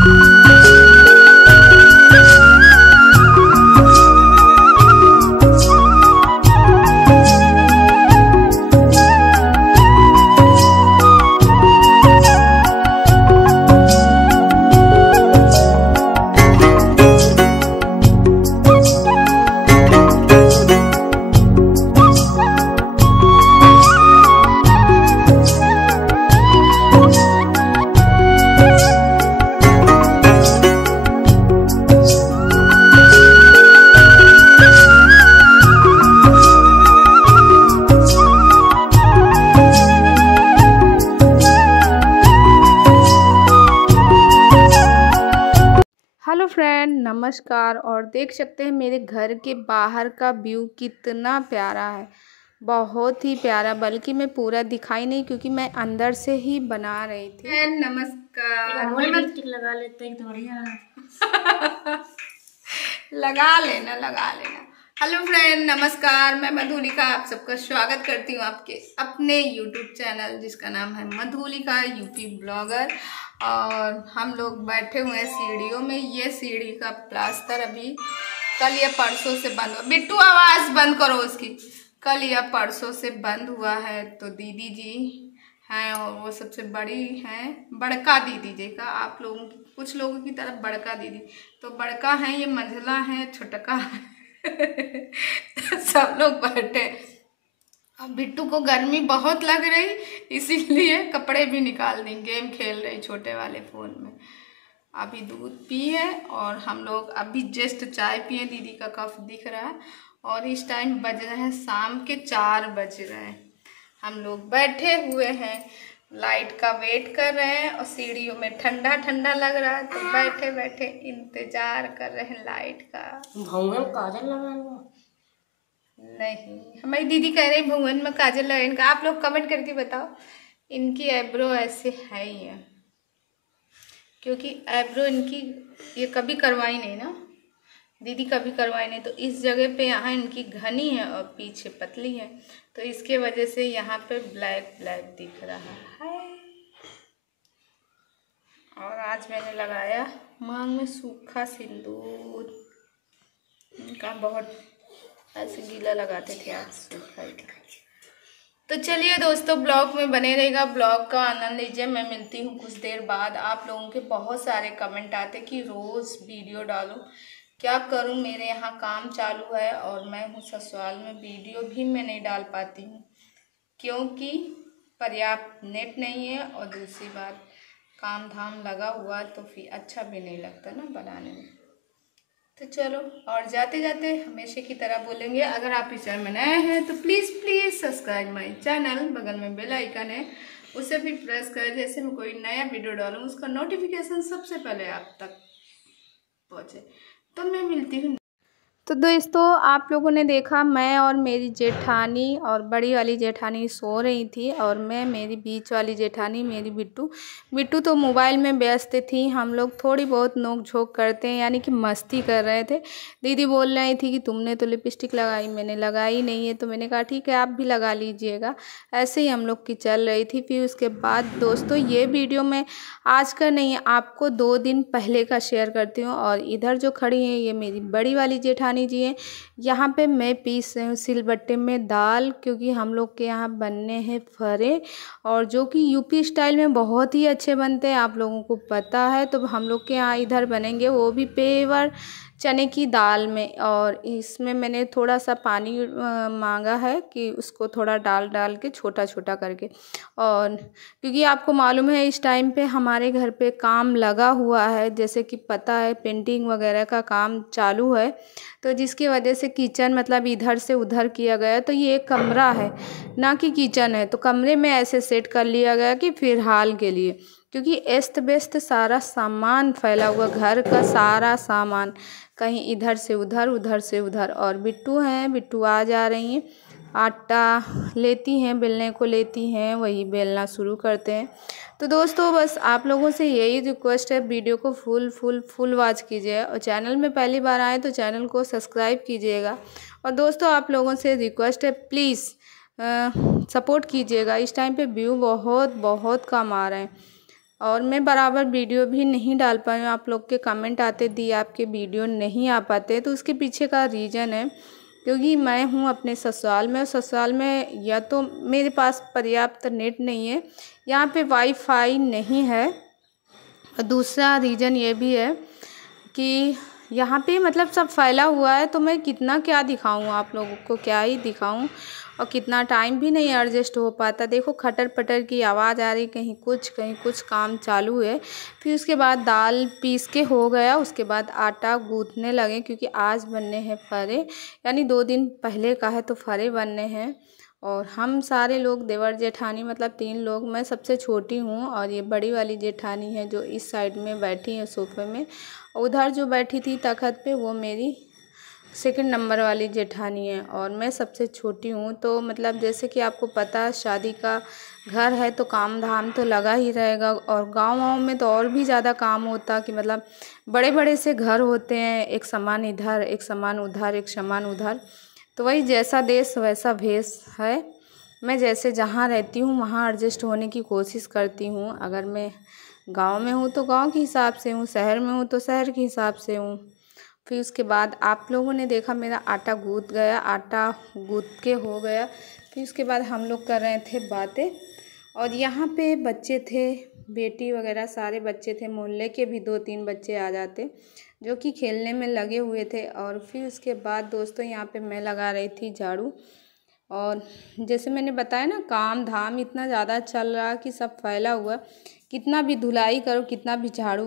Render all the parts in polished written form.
Hello friend, नमस्कार। और देख सकते हैं मेरे घर के बाहर का व्यू कितना प्यारा है, बहुत ही प्यारा। बल्कि मैं पूरा दिखाई नहीं क्योंकि मैं अंदर से ही बना रही थी। नमस्कार। लिपस्टिक लगा लेते हैं तो बढ़िया लगा लेना। हेलो फ्रेंड, नमस्कार। मैं मधुलिका आप सबका स्वागत करती हूँ आपके अपने यूट्यूब चैनल जिसका नाम है मधुलिका यूपी ब्लॉगर। और हम लोग बैठे हुए हैं सीढ़ियों में। ये सीढ़ी का प्लास्टर अभी कल या परसों से बंद हुआ। बिट्टू आवाज़ बंद करो उसकी। कल या परसों से बंद हुआ है। तो दीदी जी हैं और वो सबसे बड़ी हैं, बड़का दीदी जी का, आप लोगों की कुछ लोगों की तरफ बड़का दीदी, तो बड़का है, ये मंझला है, छोटका है सब लोग बैठे। अब बिट्टू को गर्मी बहुत लग रही, इसीलिए कपड़े भी निकाल दी, गेम खेल रही छोटे वाले फ़ोन में। अभी दूध पी है और हम लोग अभी जस्ट चाय पिए। दीदी का कप दिख रहा है और इस टाइम बज रहे हैं शाम के 4 बज रहे हैं। हम लोग बैठे हुए हैं, लाइट का वेट कर रहे हैं और सीढ़ियों में ठंडा ठंडा लग रहा है तो बैठे बैठे इंतजार कर रहे हैं लाइट का। भौंगन काजल लगाना नहीं, हमारी दीदी कह रही भगवान में काजल लगाए इनका। आप लोग कमेंट करके बताओ, इनकी आईब्रो ऐसे है ही है क्योंकि आईब्रो इनकी ये कभी करवाई नहीं ना, दीदी कभी करवाई नहीं। तो इस जगह पे यहाँ इनकी घनी है और पीछे पतली है, तो इसके वजह से यहाँ पे ब्लैक ब्लैक दिख रहा है। और आज मैंने लगाया मांग में सूखा सिंदूर, इनका बहुत ऐसे गीला लगाते थे, आज सूखा ही था। तो चलिए दोस्तों, ब्लॉग में बने रहेगा, ब्लॉग का आनंद लीजिए। मैं मिलती हूँ कुछ देर बाद। आप लोगों के बहुत सारे कमेंट आते कि रोज़ वीडियो डालूं, क्या करूं, मेरे यहाँ काम चालू है और मैं हूँ ससुराल में, वीडियो भी मैं नहीं डाल पाती हूँ क्योंकि पर्याप्त नेट नहीं है और दूसरी बात काम धाम लगा हुआ तो फिर अच्छा भी नहीं लगता ना बनाने में। तो चलो, और जाते जाते हमेशा की तरह बोलेंगे, अगर आप इस चैनल में नए हैं तो प्लीज़ सब्सक्राइब माई चैनल। बगल में बेल आइकन है, उसे भी प्रेस करें, जैसे मैं कोई नया वीडियो डालूँ उसका नोटिफिकेशन सबसे पहले आप तक पहुँचे। तो मैं मिलती हूँ। तो दोस्तों, आप लोगों ने देखा मैं और मेरी जेठानी और बड़ी वाली जेठानी सो रही थी और मैं, मेरी बीच वाली जेठानी, मेरी बिट्टू तो मोबाइल में व्यस्त थी। हम लोग थोड़ी बहुत नोक झोंक करते हैं, यानी कि मस्ती कर रहे थे। दीदी बोल रही थी कि तुमने तो लिपस्टिक लगाई, मैंने लगाई नहीं है, तो मैंने कहा ठीक है आप भी लगा लीजिएगा। ऐसे ही हम लोग की चल रही थी। फिर उसके बाद दोस्तों, ये वीडियो मैं आज का नहीं है, आपको 2 दिन पहले का शेयर करती हूँ। और इधर जो खड़ी हैं ये मेरी बड़ी वाली जेठानी जी हैं। यहाँ पे मैं पीस रही हूँ सिलबट्टे में दाल, क्योंकि हम लोग के यहाँ बनने हैं फरे, और जो कि यूपी स्टाइल में बहुत ही अच्छे बनते हैं, आप लोगों को पता है। तो हम लोग के यहाँ इधर बनेंगे, वो भी पेवर चने की दाल में। और इसमें मैंने थोड़ा सा पानी मांगा है कि उसको थोड़ा डाल के छोटा छोटा करके। और क्योंकि आपको मालूम है इस टाइम पे हमारे घर पे काम लगा हुआ है, जैसे कि पता है पेंटिंग वगैरह का काम चालू है, तो जिसकी वजह से किचन मतलब इधर से उधर किया गया। तो ये एक कमरा है ना कि किचन है, तो कमरे में ऐसे सेट कर लिया गया कि फ़िलहाल के लिए, क्योंकि अस्त व्यस्त सारा सामान फैला हुआ, घर का सारा सामान कहीं इधर से उधर, उधर से उधर। और बिट्टू हैं, बिट्टू आ जा रही हैं, आटा लेती हैं, बेलने को लेती हैं, वही बेलना शुरू करते हैं। तो दोस्तों, बस आप लोगों से यही रिक्वेस्ट है, वीडियो को फुल वॉच कीजिए और चैनल में पहली बार आए तो चैनल को सब्सक्राइब कीजिएगा। और दोस्तों, आप लोगों से रिक्वेस्ट है, प्लीज़ सपोर्ट कीजिएगा। इस टाइम पे व्यू बहुत कम आ रहे हैं, और मैं बराबर वीडियो भी नहीं डाल पाई हूँ। आप लोग के कमेंट आते दी आपके वीडियो नहीं आ पाते, तो उसके पीछे का रीज़न है क्योंकि मैं हूँ अपने ससुराल में, और ससुराल में या तो मेरे पास पर्याप्त नेट नहीं है, यहाँ पे वाईफाई नहीं है, और दूसरा रीज़न ये भी है कि यहाँ पे मतलब सब फैला हुआ है, तो मैं कितना क्या दिखाऊँ आप लोगों को, क्या ही दिखाऊँ, और कितना टाइम भी नहीं एडजस्ट हो पाता। देखो खटर पटर की आवाज़ आ रही, कहीं कुछ काम चालू है। फिर उसके बाद दाल पीस के हो गया, उसके बाद आटा गूँथने लगे क्योंकि आज बनने हैं फरे, यानी 2 दिन पहले का है तो फरे बनने हैं। और हम सारे लोग देवर जेठानी मतलब 3 लोग, मैं सबसे छोटी हूँ, और ये बड़ी वाली जेठानी है जो इस साइड में बैठी है सोफे में, उधर जो बैठी थी तखत पे वो मेरी सेकंड नंबर वाली जेठानी है, और मैं सबसे छोटी हूँ। तो मतलब जैसे कि आपको पता है शादी का घर है तो काम धाम तो लगा ही रहेगा, और गाँव में तो और भी ज़्यादा काम होता कि मतलब बड़े बड़े से घर होते हैं, एक सामान इधर एक सामान उधर एक सामान उधर, तो वही जैसा देश वैसा भेष है। मैं जैसे जहाँ रहती हूँ वहाँ एडजस्ट होने की कोशिश करती हूँ। अगर मैं गांव में हूँ तो गांव के हिसाब से हूँ, शहर में हूँ तो शहर के हिसाब से हूँ। फिर उसके बाद आप लोगों ने देखा मेरा आटा गूँथ गया, आटा गूँथ के हो गया। फिर उसके बाद हम लोग कर रहे थे बातें, और यहाँ पे बच्चे थे, बेटी वगैरह सारे बच्चे थे, मोहल्ले के भी 2-3 बच्चे आ जाते जो कि खेलने में लगे हुए थे। और फिर उसके बाद दोस्तों यहाँ पे मैं लगा रही थी झाड़ू, और जैसे मैंने बताया ना काम धाम इतना ज़्यादा चल रहा कि सब फैला हुआ, कितना भी धुलाई करो कितना भी झाड़ू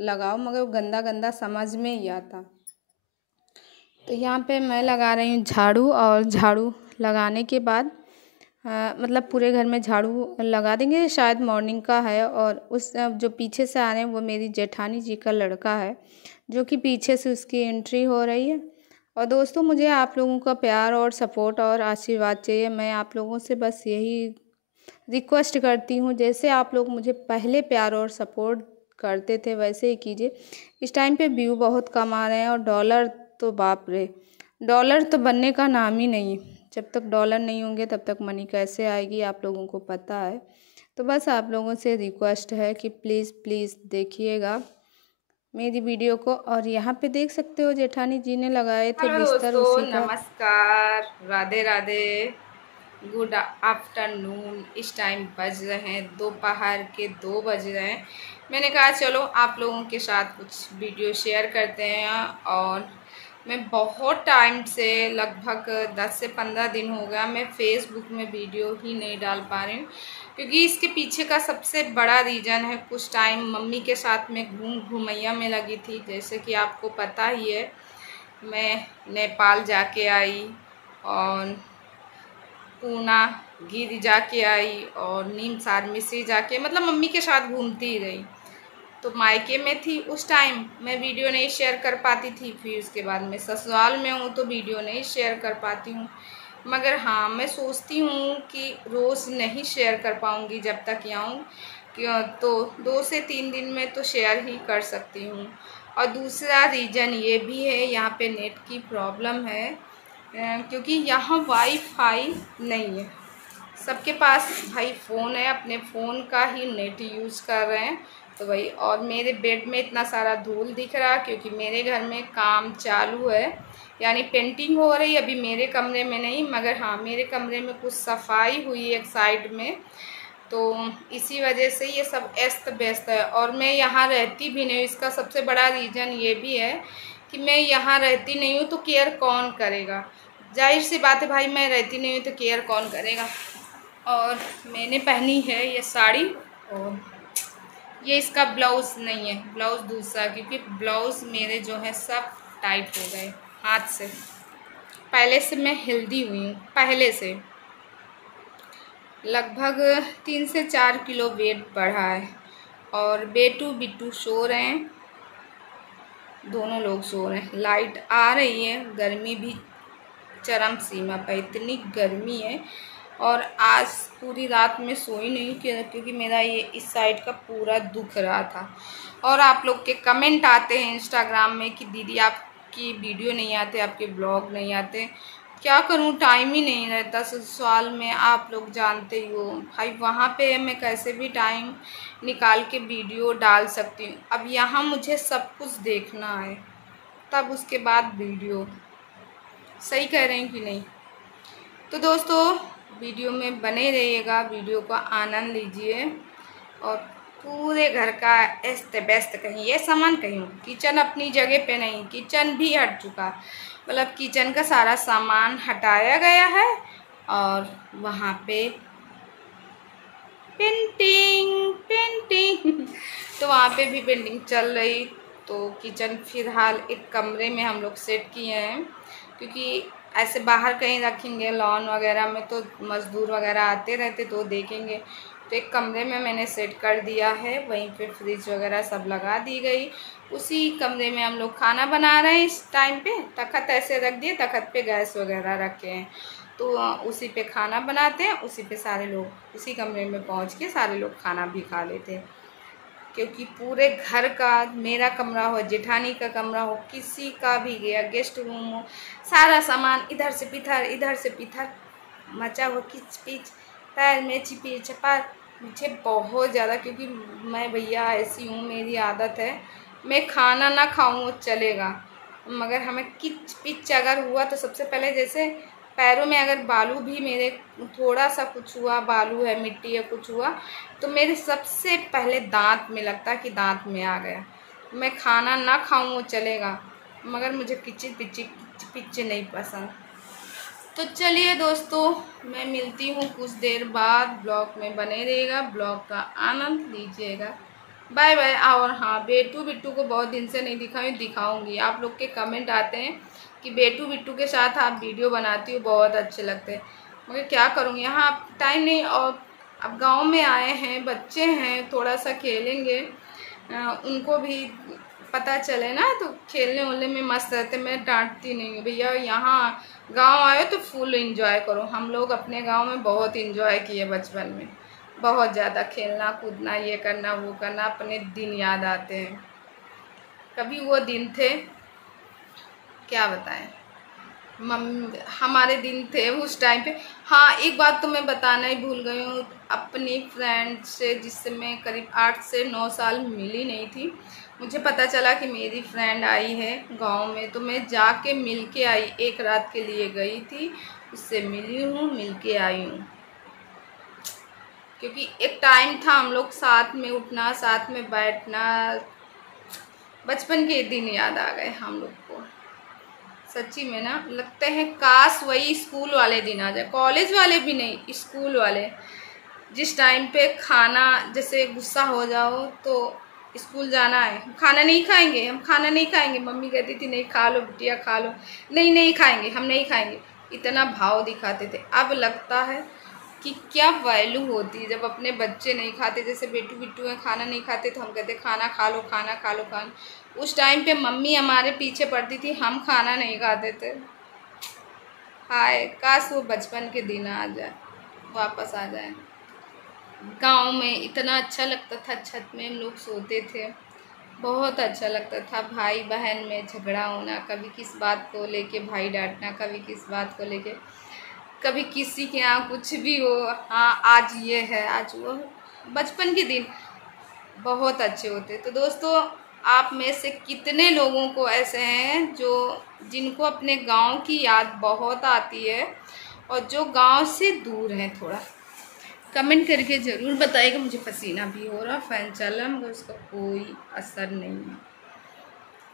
लगाओ मगर वो गंदा गंदा समझ में ही आता। तो यहाँ पे मैं लगा रही हूँ झाड़ू, और झाड़ू लगाने के बाद मतलब पूरे घर में झाड़ू लगा देंगे, शायद मॉर्निंग का है। और उस जो पीछे से आ रहे हैं वो मेरी जेठानी जी का लड़का है जो कि पीछे से उसकी एंट्री हो रही है। और दोस्तों मुझे आप लोगों का प्यार और सपोर्ट और आशीर्वाद चाहिए। मैं आप लोगों से बस यही रिक्वेस्ट करती हूँ, जैसे आप लोग मुझे पहले प्यार और सपोर्ट करते थे वैसे ही कीजिए। इस टाइम पे व्यू बहुत कम आ रहे हैं, और डॉलर तो बाप रे, डॉलर तो बनने का नाम ही नहीं। जब तक डॉलर नहीं होंगे तब तक मनी कैसे आएगी आप लोगों को पता है। तो बस आप लोगों से रिक्वेस्ट है कि प्लीज़ प्लीज़ देखिएगा मेरी वीडियो को। और यहाँ पे देख सकते हो जेठानी जी ने लगाए थे बिस्तर दोस्तों, उसी का। नमस्कार, राधे राधे, गुड आफ्टरनून। इस टाइम बज रहे हैं दोपहर के 2 बज रहे हैं। मैंने कहा चलो आप लोगों के साथ कुछ वीडियो शेयर करते हैं। और मैं बहुत टाइम से लगभग 10 से 15 दिन हो गया मैं फेसबुक में वीडियो ही नहीं डाल पा रही हूँ, क्योंकि इसके पीछे का सबसे बड़ा रीज़न है कुछ टाइम मम्मी के साथ में घूमैया में लगी थी। जैसे कि आपको पता ही है मैं नेपाल जाके आई, और पूना गिर जाके आई, और नीमसार मिस्री जाके मतलब मम्मी के साथ घूमती ही रही। तो मायके में थी उस टाइम मैं वीडियो नहीं शेयर कर पाती थी। फिर उसके बाद मैं ससुराल में हूँ तो वीडियो नहीं शेयर कर पाती हूँ। मगर हाँ, मैं सोचती हूँ कि रोज़ नहीं शेयर कर पाऊँगी जब तक यहाँ हूँ, तो 2 से 3 दिन में तो शेयर ही कर सकती हूँ। और दूसरा रीज़न ये भी है, यहाँ पे नेट की प्रॉब्लम है, क्योंकि यहाँ वाईफाई नहीं है। सबके पास भाई फ़ोन है, अपने फ़ोन का ही नेट यूज़ कर रहे हैं। तो वही, और मेरे बेड में इतना सारा धूल दिख रहा क्योंकि मेरे घर में काम चालू है, यानी पेंटिंग हो रही है। अभी मेरे कमरे में नहीं, मगर हाँ मेरे कमरे में कुछ सफाई हुई एक साइड में, तो इसी वजह से ये सब अस्त व्यस्त है। और मैं यहाँ रहती भी नहीं, इसका सबसे बड़ा रीज़न ये भी है कि मैं यहाँ रहती नहीं हूँ तो केयर कौन करेगा। जाहिर सी बात है भाई, मैं रहती नहीं हूँ तो केयर कौन करेगा। और मैंने पहनी है ये साड़ी, और ये इसका ब्लाउज़ नहीं है, ब्लाउज़ दूसरा, क्योंकि ब्लाउज़ मेरे जो है सब टाइट हो गए हाथ से। पहले से मैं हेल्दी हुई हूँ, पहले से लगभग 3 से 4 किलो वेट बढ़ा है। और बेटू बिट्टू सो रहे हैं, दोनों लोग सो रहे हैं। लाइट आ रही है, गर्मी भी चरम सीमा पर, इतनी गर्मी है। और आज पूरी रात में सोई नहीं क्योंकि मेरा ये इस साइड का पूरा दुख रहा था। और आप लोग के कमेंट आते हैं इंस्टाग्राम में कि दीदी आपकी वीडियो नहीं आते, आपके ब्लॉग नहीं आते। क्या करूं, टाइम ही नहीं रहता ससुराल में, आप लोग जानते ही हो भाई। वहाँ पे मैं कैसे भी टाइम निकाल के वीडियो डाल सकती हूँ, अब यहाँ मुझे सब कुछ देखना है, तब उसके बाद वीडियो। सही कह रहे हैं कि नहीं? तो दोस्तों वीडियो में बने रहिएगा, वीडियो का आनंद लीजिए। और पूरे घर का एस्त व्यस्त, कहीं ये सामान कहीं, किचन अपनी जगह पे नहीं, किचन भी हट चुका, मतलब किचन का सारा सामान हटाया गया है और वहाँ पे पेंटिंग पेंटिंग तो वहाँ पे भी पेंटिंग चल रही। तो किचन फिलहाल एक कमरे में हम लोग सेट किए हैं, क्योंकि ऐसे बाहर कहीं रखेंगे लॉन वगैरह में तो मज़दूर वगैरह आते रहते तो देखेंगे। तो एक कमरे में मैंने सेट कर दिया है, वहीं पे फ्रिज वगैरह सब लगा दी गई। उसी कमरे में हम लोग खाना बना रहे हैं इस टाइम पे। तख़्त ऐसे रख दिए, तख़्त पे गैस वगैरह रखे हैं, तो उसी पे खाना बनाते हैं, उसी पे सारे लोग उसी कमरे में पहुंच के सारे लोग खाना भी खा लेते हैं। क्योंकि पूरे घर का, मेरा कमरा हो, जेठानी का कमरा हो, किसी का भी गया, गेस्ट रूम हो, सारा सामान इधर से पिथर इधर से पिथर मचा हो, किच पिच, पैर में चिपी चपार। मुझे बहुत ज़्यादा, क्योंकि मैं भैया ऐसी हूँ, मेरी आदत है, मैं खाना ना खाऊँ वो चलेगा, मगर हमें किच पिच अगर हुआ तो सबसे पहले, जैसे पैरों में अगर बालू भी मेरे थोड़ा सा कुछ हुआ, बालू है, मिट्टी या कुछ हुआ, तो मेरे सबसे पहले दांत में लगता कि दांत में आ गया। मैं खाना ना खाऊं वो चलेगा, मगर मुझे किचिर पिचिर पिच्चे नहीं पसंद। तो चलिए दोस्तों, मैं मिलती हूँ कुछ देर बाद, ब्लॉग में बने रहिएगा, ब्लॉग का आनंद लीजिएगा। Bye bye. और हाँ, बेटू बिट्टू को बहुत दिन से नहीं दिखाई, दिखाऊंगी। आप लोग के कमेंट आते हैं कि बेटू बिट्टू के साथ आप वीडियो बनाती हो, बहुत अच्छे लगते हैं, मगर क्या करूँ, यहाँ टाइम नहीं। और अब गांव में आए हैं, बच्चे हैं, थोड़ा सा खेलेंगे, उनको भी पता चले ना, तो खेलने वोलने में मस्त रहते। मैं डांटती नहीं हूँ, भैया यहाँ गांव आए तो फुल एंजॉय करो। हम लोग अपने गांव में बहुत एंजॉय किए बचपन में, बहुत ज़्यादा खेलना कूदना, ये करना वो करना, अपने दिन याद आते हैं। कभी वो दिन थे, क्या बताएं, हमारे दिन थे उस टाइम पे। हाँ, एक बात तो मैं बताना ही भूल गई हूँ, अपनी फ्रेंड से, जिससे मैं करीब 8 से 9 साल मिली नहीं थी, मुझे पता चला कि मेरी फ्रेंड आई है गांव में, तो मैं जाके मिल के आई, एक रात के लिए गई थी, उससे मिली हूँ, मिल के आई हूँ। क्योंकि एक टाइम था हम लोग साथ में उठना, साथ में बैठना, बचपन के दिन याद आ गए हम लोग को। सच्ची में ना, लगते हैं काश वही स्कूल वाले दिन आ जाए, कॉलेज वाले भी नहीं, स्कूल वाले। जिस टाइम पे खाना, जैसे गुस्सा हो जाओ तो स्कूल जाना है, खाना नहीं खाएंगे, हम खाना नहीं खाएंगे, मम्मी कहती थी नहीं खा लो बिटिया खा लो, नहीं नहीं खाएंगे, हम नहीं खाएंगे, इतना भाव दिखाते थे। अब लगता है कि क्या वैल्यू होती है जब अपने बच्चे नहीं खाते, जैसे बेटू बिट्टू हैं, खाना नहीं खाते तो हम कहते खाना खा लो, खाना खा लो, खाना। उस टाइम पे मम्मी हमारे पीछे पड़ती थी, हम खाना नहीं खाते थे। हाय काश वो बचपन के दिन आ जाए, वापस आ जाए। गांव में इतना अच्छा लगता था, छत में हम लोग सोते थे, बहुत अच्छा लगता था। भाई बहन में झगड़ा होना, कभी किस बात को लेके भाई डांटना, कभी किस बात को लेके, कभी किसी के यहाँ कुछ भी हो, हाँ आज ये है आज वो, बचपन के दिन बहुत अच्छे होते। तो दोस्तों, आप में से कितने लोगों को ऐसे हैं जो, जिनको अपने गांव की याद बहुत आती है, और जो गांव से दूर हैं थोड़ा, कमेंट करके ज़रूर बताइएगा। मुझे पसीना भी हो रहा, फ़ैन चल रहा है, मगर उसका कोई असर नहीं है।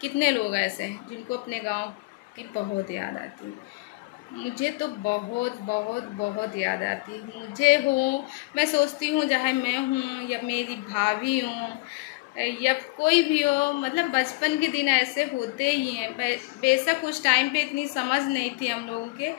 कितने लोग ऐसे हैं जिनको अपने गांव की बहुत याद आती है? मुझे तो बहुत बहुत बहुत याद आती है। मुझे हो, मैं सोचती हूँ चाहे मैं हूँ या मेरी भाभी हूँ या कोई भी हो, मतलब बचपन के दिन ऐसे होते ही हैं। बेशक उस टाइम पे इतनी समझ नहीं थी हम लोगों के,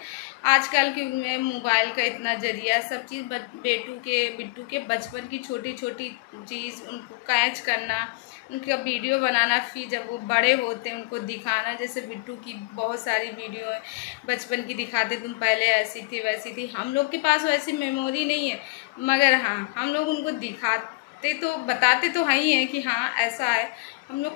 आजकल के युग में मोबाइल का इतना जरिया, सब चीज़ बेटू के बिट्टू के बचपन की छोटी छोटी चीज़ उनको कैच करना, उनका वीडियो बनाना, फिर जब वो बड़े होते हैं उनको दिखाना। जैसे बिट्टू की बहुत सारी वीडियो है बचपन की, दिखाते तुम पहले ऐसी थी वैसी थी। हम लोग के पास वैसी मेमोरी नहीं है, मगर हाँ हम लोग उनको दिखाते तो, बताते तो हैं ही हैं कि हाँ ऐसा है। हम लोग